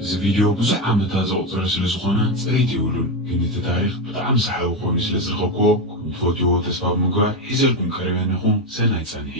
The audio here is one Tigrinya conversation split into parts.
እዚ ቪድيو ብዙሕ ዓመታት ዘቑፅር ስለ ዝኾነ ፅሬት የብሉን ግን እቲ ታሪክ ብጣዕሚ ሰሓቢ ኮይኑ ስለ ዝረኸብክዎ ክትፈትይዎ ተስፋ ብምግባር ሒዘልኩም ቀሪበ ኣለኹ። ሰናይ ጸንሒ።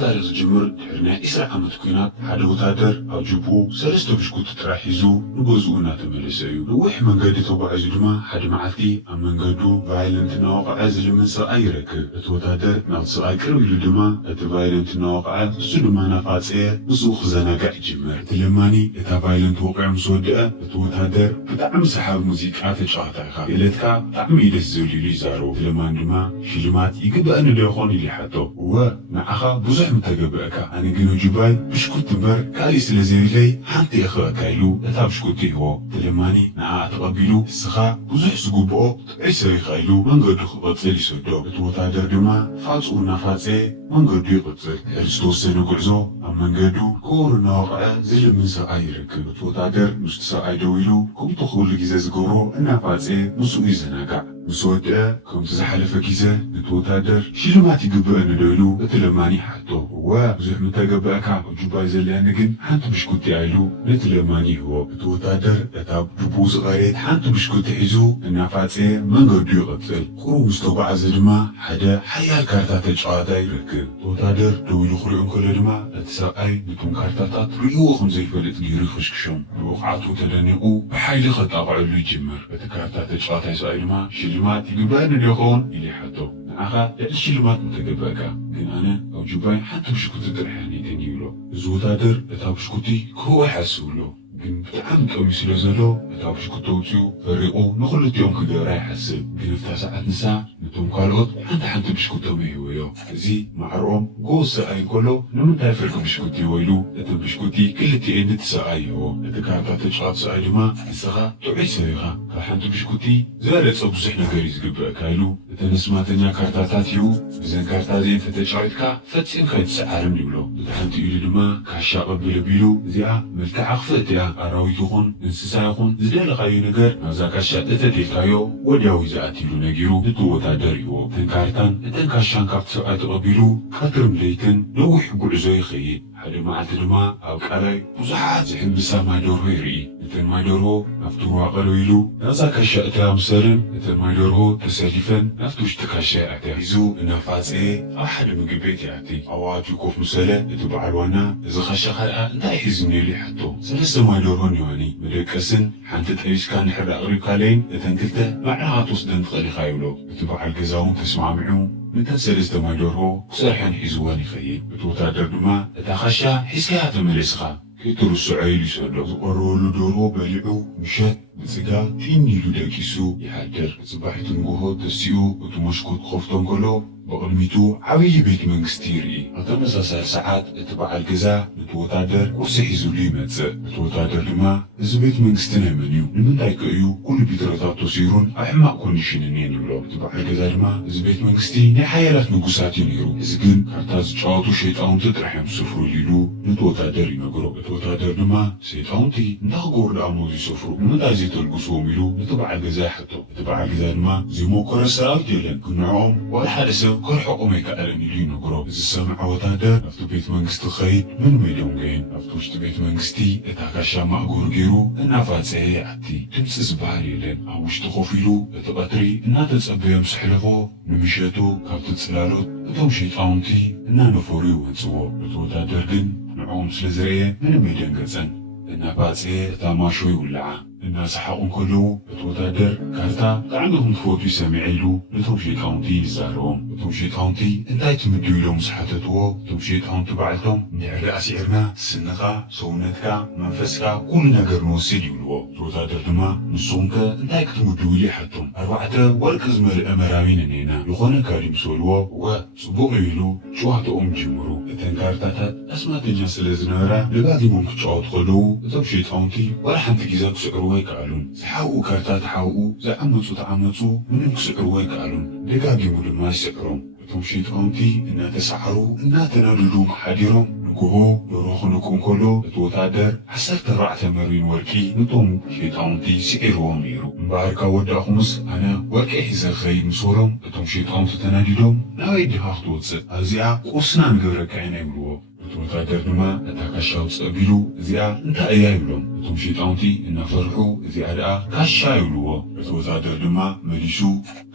ታሪክ ዝጅምር ድሕሪ ናይ 20 ዓመት ኩናት ሓደ ወታደር ኣብ ጅቡ 3 ብሽኩቲ ጥራሕ ሒዙ ንገዝኡ እናተመለሰ እዩ። ነዊሕ መንገዲ ተጓዒዙ ድማ ሓደ መዓልቲ ኣብ መንገዱ ቫይለንት እናወቕዐ ዝልምን ሰብኣይ ይረክብ። እቲ ወታደር ናብቲ ሰብኣይ ቅርብ ኢሉ ድማ እቲ ቫይለንት እናወቕዐ እሱ ድማ ናፋፀየ ምስኡ ክዘናጋዕ ይጅምር። እቲ ለማኒ እታ ቫይለንት ወቂዑ ምስ ወድአ እቲ ወታደር ብጣዕሚ ሰሓቢ ሙዚቃ ተጫወታ ኢኻ የለትካ ብጣዕሚ እዩ ደስ ዝብል ኢሉ ይዛረቡ። እቲ ለማኒ ድማ ሽልማት ይግበአኒ ዶ ይኾን ኢሉ ይሓቶ። እወ ንዓኻ ብዙሕ ምተገብአካ ኣነ ግን ጅባይ ብሽኩቲ እምበር ካሊእ ስለ ዘይብለይ ሓንቲ የኽበካ ኢሉ እታ ብሽኩቲ ይህቦ። እቲ ለማኒ ንዓ ተቐቢሉ እስኻ ብዙሕ ዝግብኦ ጥዑይ ሰብ ኢኻ ኢሉ መንገዱ ክቕፅል ይሰዶ። እቲ ወታደር ድማ ፋፅኡ እናፋፀየ መንገዱ ይቕፅል። ድሕሪ ዝተወሰነ ጉዕዞ ኣብ መንገዱ ከወሩ እናወቕዐ ዝልምን ሰብኣይ ይረክብ። እቲ ወታደር ምስቲ ሰብኣይ ደው ኢሉ ከምቲ ኩሉ ግዜ ዝገብሮ እናፋፀየ ምስኡ ይዘናጋዕ። ምስ ወድአ ከምቲ ዝሓለፈ ግዜ ነቲ ወታደር ሽልማት ይግብአኒ ዶ ኢሉ እቲ ለማኒ ይሓቶ። እወ ብዙሕ ምተገብአካ ኣብ ጅባይ ዘለየኒ ግን ሓንቲ ብሽኩቲ ኢሉ ነቲ ለማኒ ይህቦ። እቲ ወታደር እታ ጅቡ ዝቐረየት ሓንቲ ብሽኩቲ ሒዙ እናፋፀየ መንገዱ ይቕፅል። ቁሩብ ምስ ተጓዓዘ ድማ ሓደ ሓያል ካርታ ተጫዋታ ይረክብ። እቲ ወታደር ደው ኢሉ ክሪኦ እንከሎ ድማ እቲ ሰብኣይ ነቶም ካርታታት ርእይዎ ከም ዘይፈልጥ ገይሩ ይኽሽክሾም። ብውቕዓቱ ተደኒቑ ብሓይሊ ከጣቕዐሉ ይጅምር። እቲ ካርታ ተጫዋታይ ሰብኣይ ድማ ሽልማት ይግበአኒ ዶ ይኸውን ኢሉ ይሓቶ። ንዓኻ ልዕሊ ሽልማት ምተገብአካ ግን ኣነ ኣብ ጅባይ ሓንቲ ብሽኩቲ ጥራሕ ነይተኒ ይብሎ። እዚ ወታደር እታ ብሽኩቲ ክህቦ ይሓስብሎ ግን ብጣዕሚ ጠሚዩ ስለ ዘሎ እታ ብሽኩቲ ተውፅኡ ፈሪቑ ንኽልቲኦም ክገብራ ይሓስብ። ግን እፍታ ሰዓት ንሳ ነቶም ካልኦት ሓንቲ ብሽኩቶም ይህብዮ። እዚ ማዕርኦም ጎስ ሰብኣይ እንከሎ ንምንታይ ፍርቂ ብሽኩቲ ይወይሉ እቲ ብሽኩቲ ክልቲአን ነቲ ሰብኣይ ይህቦ። እቲ ካርታ ተጫዋት ሰብኣይ ድማ ንስኻ ጥዑይ ሰብ ኢኻ ካብ ሓንቲ ብሽኩቲ ዝበለፀ ብዙሕ ነገር እዩ ዝግብአካ ኢሉ እተን ኣስማተኛ ካርታታት ሂቡ ብዘን ካርታ እዚአን ተተጫዊትካ ፈፂምካ ይትሰዓርም ይብሎ። እቲ ሓንቲ ኢሉ ድማ ካሻ ቀቢል ኣቢሉ እዚኣ መልክዓ ክፍእት እያ ኣራዊት ይኹን እንስሳ ይኹን ዝደለኻዮ ነገር ናብዛ ካሻ እተቴልካዮ ወዲያው ዝኣትሉ ነጊሩ ነቲ ወታደር ይህቦ። እተን ካርታን እተን ካሻን ካብቲ ሰብኣይ ተቐቢሉ ቀትርን ለይትን ነዊሕ ጉዕዞ ይኸይድ። ሓደ መዓልቲ ድማ ኣብ ቃላይ ብዙሓት ዝሕምብሳ ማይ ደርሆ ይርኢ። እተን ማይ ደርሆ ናብቲ ሩባ ቀረው ኢሉ ናብዛ ካሻ እተያ ምሰልን እተን ማይ ደርሆ ተሰሊፈን ናብቲ ውሽጢ ካሻ ይኣትያ ሒዙ እናፋፀየ ኣብ ሓደ ምግቢ ቤት ይኣቲ። ኣብ ኣዋትዩ ኮፍ ምሰለ እቲ በዓል ዋና እዚ ካሻ ካልኣ እንታይ ሒዝኒ ኢሉ ይሓቶ። 3 ማይ ደርሆ እኒዋኒ መደቀስን ሓንቲ ጠቢስካ ንድሕር ኣቕሪብካለይን እተን ክልተ ባዕልኻ ትወስደን ትኽእል ኢኻ ይብሎ። እቲ በዓል ገዛ እውን ተስማዕሚዑ ነተን 3 ማይ ደርሆ ክሰርሐን ሒዝወን ይኸይድ። እቲ ወታደር ድማ እታ ካሻ ሒዝካያ ተመለስኻ ከይትርስዖ ኢሉ ይሰዶ። ዝቐረበሉ ደርሆ በሊዑ ምሸት ብፅጋ ቲን ኢሉ ደቂሱ ይሓድር። ጽባሒቱ ንግሆ ተሲኡ እቲ መስኮት ክኸፍቶ እንከሎ በቕድሚቱ ዓብዪ ቤት መንግስቲ ይርኢ። ኣብ ተመሳሳሊ ሰዓት እቲ በዓል ገዛ ነቲ ወታደር ቁርሲ ሒዙሉ ይመጽእ። እቲ ወታደር ድማ እዚ ቤት መንግስቲ ናይ መን እዩ? ንምንታይ ከ እዩ ኩሉ ቢትሮታት ተሲሩን ኣብ ሕማቕ ኮንዲሽን እኒአን ይብሎ። እቲ በዓል ገዛ ድማ እዚ ቤት መንግስቲ ናይ ሓያላት ንጉሳት እዩ ነይሩ፣ እዚ ግን ካርታ ዝጫወቱ ሸይጣውንቲ ጥራሕ እዮም ዝሰፍሩሉ ኢሉ ነቲ ወታደር ይነግሮ። እቲ ወታደር ድማ ሸይጣውንቲ እንታይ ክገብሩ ደኣሞዙ ይሰፍሩ ንምንታይ ዘይተልግስዎም ኢሉ ነቲ በዓል ገዛ ይሓቶ። እቲ በዓል ገዛ ድማ ዘይሞከረ ሰራዊት የለን ግን ንዕኦም ዋላ ሓደ ሰብ ከርሕቆም ኣይከኣለን ኢሉ ይነግሮ። እዚ ሰምዐ ወታደር ናብቲ ቤት መንግስቲ ኸይድ ምንም የደንገየን። ናብቲ ውሽጢ ቤት መንግስቲ እታ ካሻ ማእገሩ ገይሩ እናፋፀየ ይኣቲ። ድምፂ ዝበሃል የለን። ኣብ ውሽጢ ኮፍ ኢሉ እቲ ቀትሪ እናተጸበየ ምስ ሕለፎ ንምሸቱ ካብቲ ጽላሎት እቶም ሸይጣውንቲ እናነፈሩ ይወፅዎ። እቲ ወታደር ግን ንዕኦም ስለ ዝረአየ ምንም የደንገጸን። እናፋፀየ እታ ማሾ ይውልዓ። እናሰሓቁ እንከለዉ እቲ ወታደር ካርታ ብጣዕሚ ከም ትፈትዩ ሰሚዐ ኢሉ ነቶም ሸይጣውንቲ ይዛረቦም። እቶም ሸይጣውንቲ እንታይ ትምድቡ ኢሎም ዝሓተትዎ እቶም ሸይጣውንቲ ባዕልቶም ንድሕሪ ኣሲዕርና ስንኻ፣ ሰውነትካ፣ መንፈስካ ኩሉ ነገር ንወስድ ይብልዎ። እቲ ወታደር ድማ ንስኹም ከ እንታይ ክትምድቡ ኢሉ ይሓቶም። 4 ወርቂ ዝመልአ መራቢን እኔና ይኾነካ ድዩ ምስ በልዎ እወ ጽቡቕ ኢሉ ጨዋትኦም ጅምሩ። እተን ካርታታት ኣስማተኛ ስለ ዝነበራ ደጋጊሞም ክጫወቱ ከለዉ እቶም ሸይጣውንቲ ወላ ሓንቲ ግዜ ክስዕሩ كسعروا يكالون زحاو كارتات حاو زعمتو تعمتو من كسعروا يكالون دقاقيمو دما يسعرون እቶም ሸይጣውንቲ እናተሰዓሩ እናተናደዱ ሓዲሮም ንግሆ ደሮኹ ንክውን ከሎ እቲ ወታደር 14 መሪን ወርቂ ነቶም ሸይጣውንቲ ስዒርዎም ነይሩ እምበኣር ካብ ወዳእኹምስ ኣነ ወርቂ ሒዘ ክኸይድ ምስ በሎም እቶም ሸይጣውንቲ ተናዲዶም ናበይ ዲኻ ክትወፅእ ኣብዚኣ ቁስና ንገብረካ ኢና ይብልዎ እቲ ወታደር ድማ እታ ካሻ ውፅእ ኣቢሉ እዚኣ እንታይ እያ ይብሎም እቶም ሸይጣውንቲ እናፈርሑ እዚኣ ደኣ ካሻ ይብልዎ እቲ ወታደር ድማ መሊሱ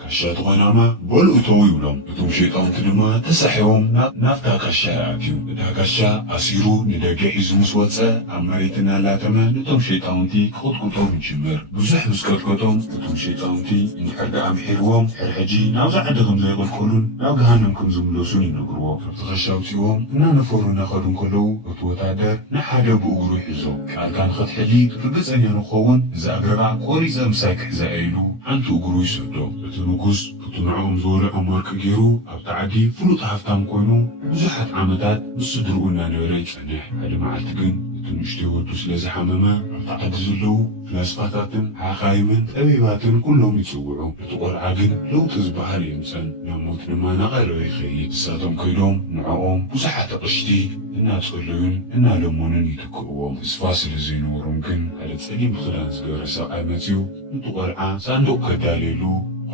ካሻ ተኾናማ በልኡ ተው ይብሎም እቶም ሸይጣውንቲ ድማ ተሳሒቦም ናብታ ካሻ ይኣትዩ እታ ካሻ ኣሲሩ ንደገ ሒዙ ምስ ወፀ ኣብ መሬት እናላተመ ነቶም ሸይጣውንቲ ክቕጥቅጦም ይጅምር ብዙሕ ምስ ቀጥቀጦም እቶም ሸይጣውንቲ እንድሕር ደኣ ምሒርዎም ሕጂ ናብዚ ዓዲ ከም ዘይቕልቀሉን ናብ ገሃነም ከም ዝምለሱን ይነግርዎ ካብቲ ካሻ ውፅዎም እናነፈሩ እናኸዱ ከለዉ እቲ ወታደር ንሓደ ብእግሩ ሒዞ ቃልካ ንኽትሕጂ ርግፀኛ ንኽኸውን እዚ ኣገራ ቆሪፀ ምሳይ ክሕዛየ ኢሉ ሓንቲ እግሩ ይሰዶ እቲ ንጉስ እቲ ንዕኦም ዝበልዖ ወርቂ ገይሩ ኣብቲ ዓዲ ፍሉጥ ሃፍታም ኮይኑ ብዙሓት ዓመታት ምስ ስድርኡ እናነበረ ይጸንሕ ሓደ መዓልቲ ግን እቲ ንእሽተይ ወዱ ስለ ዝሓመመ ኣብቲ ዓዲ ዘለዉ ፍላስፋታትን ሓኻይምን ጠቢባትን ኩሎም ይፅውዑ እቲ ቆልዓ ግን ለውጢ ዝበሃል የምፀን ናብ ሞት ድማ ናቐረበ ይኸይድ ንሳቶም ከይዶም ንዕኦም ብዙሓት ኣቕሽቲ እናጸለዩን እናለመኑን ይትክእዎም ተስፋ ስለ ዘይነበሮም ግን ሓደ ጸሊም ክዳን ዝገበረ ሰብኣይ መፂኡ ነቲ ቆልዓ ሳንዱቕ ከዳልየሉ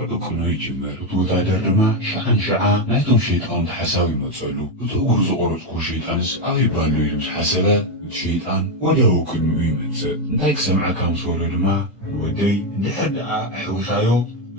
ክዕቅኖ ይጅምር እቲ ወታደር ድማ ሸዓንሸዓ ናይቶም ሸይጣውንቲ ሓሳብ ይመፀሉ እቲ እግሩ ዝቆረፅኩ ሸይጣንስ ኣበይ ባሎ ኢሉ ምስ ሓሰበ እቲ ሸይጣን ወዲያው ቅድሚኡ ይመፅእ እንታይ ክሰምዐካ ምስ በሎ ድማ ንወደይ እንድሕር ደኣ ኣሕውታዮ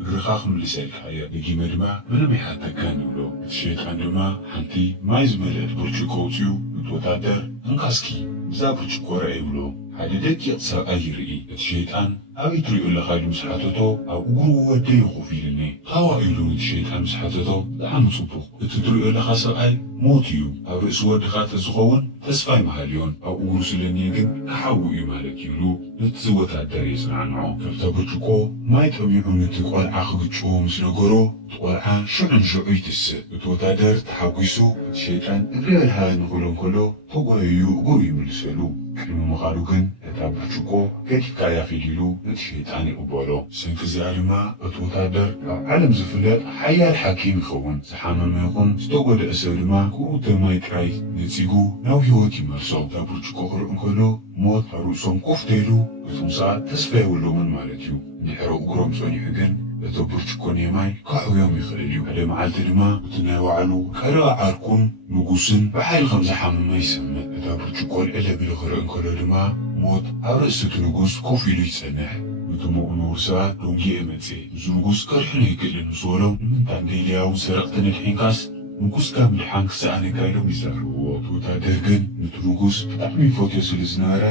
እግርኻ ክምልሰ ኢልካየ ንጊመ ድማ ምንም ይሓተካን ይብሎ እቲ ሸይጣን ድማ ሓንቲ ማይ ዝመልአት ብርጭቆ ኣውፅኡ እቲ ወታደር እንካስኪ ብዛ ብርጭቆ ርአ ይብሎ ሓደ ደቂቕ ሰብኣይ ይርኢ እቲ ሸይጣን ኣበይ ትሪኦ ኣለኻ ኢሉ ምስ ሓተቶ ኣብ እግሩ ወደይ ኮፍ ኢሉኒ ታዋ ኢሉ እቲ ሸይጣን ምስ ሓተቶ ብጣዕሚ ፅቡቕ እቲ ትሪኦ ኣለኻ ሰብኣይ ሞት እዩ ኣብ ርእሲ ወድኻ ተዝኸውን ተስፋ ይመሃልዮን ኣብ እግሩ ስለኒየ ግን ክሓዊ እዩ ማለት ይብሉ ነቲ ወታደር የፅናንዖ ካብታ ብርጭቆ ማይ ጠሚዑ ነቲ ቆልዓ ክግጭዎ ምስ ነገሮ እቲ ቆልዓ ሽዑን ሽዑ ይትስእ እቲ ወታደር ተሓጒሱ እቲ ሸይጣን እግሪ በልሃ ንክብሎ እንከሎ ተጓየዩ እግሩ ይምልሰሉ ቅድሚ ምኻዱ ግን እታ ብርጭቆ ገዲፍካ ያኺድ ኢሉ ነቲ ሸይጣን ይቕበሎ ሰንኪ እዚኣ ድማ እቲ ወታደር ኣብ ዓለም ዝፍለጥ ሓያል ሓኪም ይኸውን ዝሓመመ ይኹን ዝተጎድአ ሰብ ድማ ክቡእ ማይ ጥራይ ነፂጉ ናብ ህይወት ይመርሶ እታ ብርጭቆ ክሪኡ እንከሎ ሞት ኣብ ርእሶም ኮፍ ተኢሉ እቶም ሰዓት ተስፋ የብሎምን ማለት እዩ እንድሕሪ እግሮም ፀኒሑ ግን እቲ ብርጭቆ ማይ ካዕብዮም ይኽእል እዩ ሓደ መዓልቲ ድማ እቲ ናይ ባዕሉ ቀረባ ዓርኩን ንጉስን ብሓይሊ ከም ዝሓመመ ይሰምዕ እታ ብርጭቆ ልዕል ኣቢሉ ክርኢ እንከሎ ድማ ሞት ኣብ ርእሲ እቲ ንጉስ ኮፍ ኢሉ ይጸንሕ ንትምኡ ነብሩ ሰባት ደንጊአ መፄ እዚ ንጉስ ከርሕኑ ይክእልን ምስ በሎም ንምንታይ እንደልያዊ ሰረቕቲ ነድሒንካስ ንጉስካ ምድሓን ክሰኣነካ ኢሎም ይዛረብዎ እቲ ወታደር ግን ነቲ ንጉስ ብጣዕሚ ይፈትዮ ስለ ዝነበረ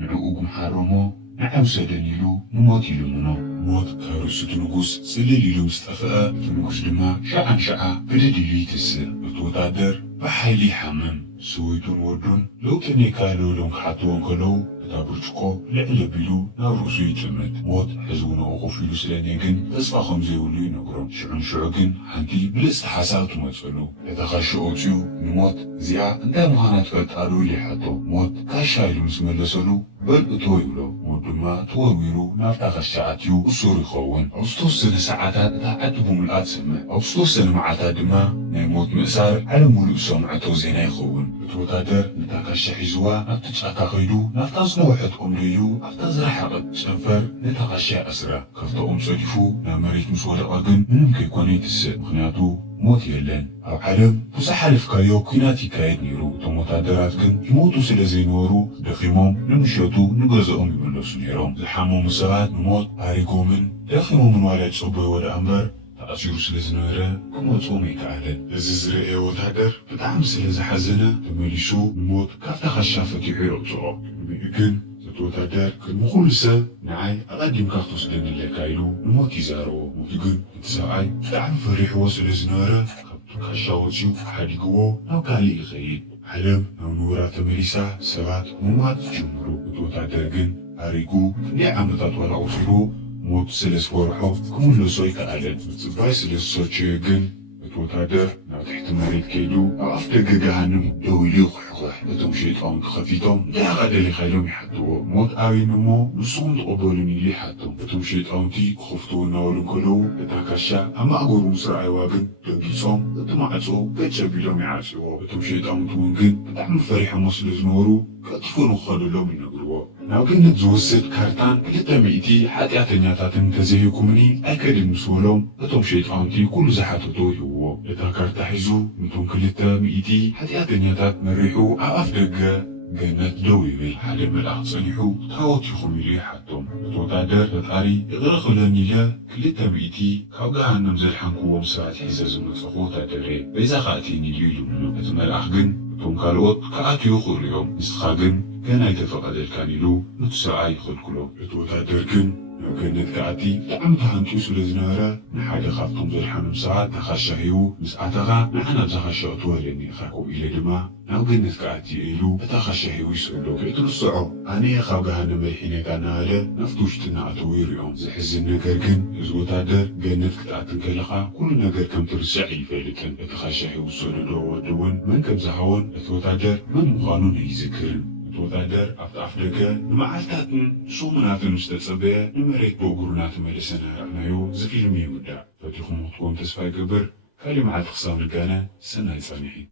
ንዕኡ ጉምሓሮሞ ንዓይ ውሰደኒ ኢሉ ንሞት ይልምኖ ሞት ካብ ርእሲ እቲ ንጉስ ፅልል ኢሉ ምስ ጠፍአ እቲ ንጉስ ድማ ሸዓንሸዓ ብድድ ኢሉ ይትስእ እቲ ወታደር ብሓይሊ ይሓመም ሰበይቱን ወዱን ለውጢ ነይካለሎም ክሓትዎ ከለዉ እታ ብርጭቆ ልዕል ኣቢሉ ናብ ርእሱ ይጥምት ሞት ሕዚ እውን ኣብኡ ኮፍ ኢሉ ስለኒየ ግን ተስፋ ከም ዘይብሉ ይነግሮም ሽዑን ሽዑ ግን ሓንቲ ብልፅቲ ሓሳብ ትመፀሉ እታ ካሻ ኣውፅኡ ንሞት እዚኣ እንታይ ምዃና ትፈልጣ ዶ ኢሉ ይሓቶ ሞት ካሻ ኢሉ ምስ መለሰሉ በልእቶ ይብሎ ሞት ድማ ተወርዊሩ ናብታ ካሻ ኣትዩ እሱር ይኸውን ኣብ ዝተወሰነ ሰዓታት እታ ዓዲ ብምልኣት ሰምዕ ኣብ ዝተወሰነ መዓልታት ድማ ናይ ሞት ምእሳር ዓለም ሙሉእ ሰምዐቶ ዜና ይኸውን እቲ ወታደር ነታ ካሻ ሒዝዋ ናብቲ ጫካ ከይዱ ናብታ ዝነውሐት ኦም ደዩ ኣብታ ዝረሓቐት ጨንፈር ነታ ካሻ ኣስራ ካብታ ኦም ፀዲፉ ናብ መሬት ምስ ወደቐ ግን ምንም ከይኮነ ይትስእ ምክንያቱ ሞት የለን ኣብ ዓለም ብዙሕ ሓሊፍካዮ ኩናት ይካየድ ነይሩ እቶም ወታደራት ግን ይሞቱ ስለ ዘይነበሩ ደኺሞም ንምሸቱ ንገዝኦም ይምለሱ ነይሮም ዝሓመሙ ሰባት ንሞት ሃሪጎምን ደኺሞምን ዋልያ ዝፀበዩ ወደ እምበር ተኣሲሩ ስለ ዝነበረ ክመፅኦም ኣይከኣለን እዚ ዝረአየ ወታደር ብጣዕሚ ስለ ዝሓዘነ ተመሊሱ ንሞት ካብታ ካሻ ፈቲሑ ይረግፅኦ ቅድሚኡ ግን እቲ ወታደር ቅድሚ ኩሉ ሰብ ንዓይ ኣቐዲምካ ክትወስደኒ ኣለካ ኢሉ ንሞት ይዛረቦ ሞት ግን እቲ ሰብኣይ ብጣዕሚ ፈሪሕዎ ስለ ዝነበረ ካብቲ ካሻ ወፂኡ ሓዲግዎ ናብ ካሊእ ይኸይድ ዓለም ናብ ንቡራ ተመሊሳ ሰባት ምሟት ጀመሩ እቲ ወታደር ግን ሃሪጉ ክንደይ ዓመታት ዋላ ቆፂሩ ሞት ስለ ዝፈርሖ ክምለሶ ኣይከኣለን ምፅባይ ስለ ዝሰቸዮ ግን እቲ ወታደር ናብ ትሕቲ تحت مريت كيدو أفدق جهنم دويلي خحخح بتم شيطان خفيتهم لا غدلي خيلهم يحطوه موت آوي نمو نسوم تقبلني لي حطهم بتم شيطان تي خفتو ناولن كلو بتاكشا أما أقولوا مسرعي واقن دنجيصهم بتمعصو بتشبيلهم يعصوه بتم شيطان تونجن بتعمل فريحة مصل زنورو كتفونو خلولهم ينقروه ناوكن زوسد كارتان كلتا مئتي حتى أتنياتاتن تزيكمني أكد مسولهم بتم شيطان تي كل زحاتو يوه لتا كارتا حزو متون كلتا مئتي حتى أتنياتات مريحو أفدق جنات دويبل حدا ملاح صنيحو تاوتي خميلي حتم بتوتادر تتاري إغرق لنيلا كلتا مئتي كاوغا هنم زلحانكو ومسرات حزاز متفقو تادري بيزا خاتيني ليلو منو بتملاح جن بتم كالوت كاتيو خوريوم نسخاجن كان يتفقد الكانيلو نتسرعي خلكلو بتوتادر جن جنت كاتي لعم تهانتو سلزنارا نحاجة خافتم زلحانم ساعات تخشاهيو مسعتغا نحنا زخشاتو لني خاكو إلى دما ناو جنت كاتي إلو تخشاهيو يسعودو كيتو الصعو أنا خاوغا هانا مرحيني كانالا نفتوش تنعتو ويريوم زحزن نجر جن زوتادر جنت كتاتن كلخا كل نجر كم ترسعي فالكن تخشاهيو سودو ودون من كم زحون زوتادر من مغانون يذكرن توتادر أفدقة نمعالتاتن شو مناتن مستتصبية نمريك بوغرونات ملسنا رعنايو زفيلمي ودا فتيخو مطقوم تسفاي قبر كالي معال خصام الكانا سنة يصانيحي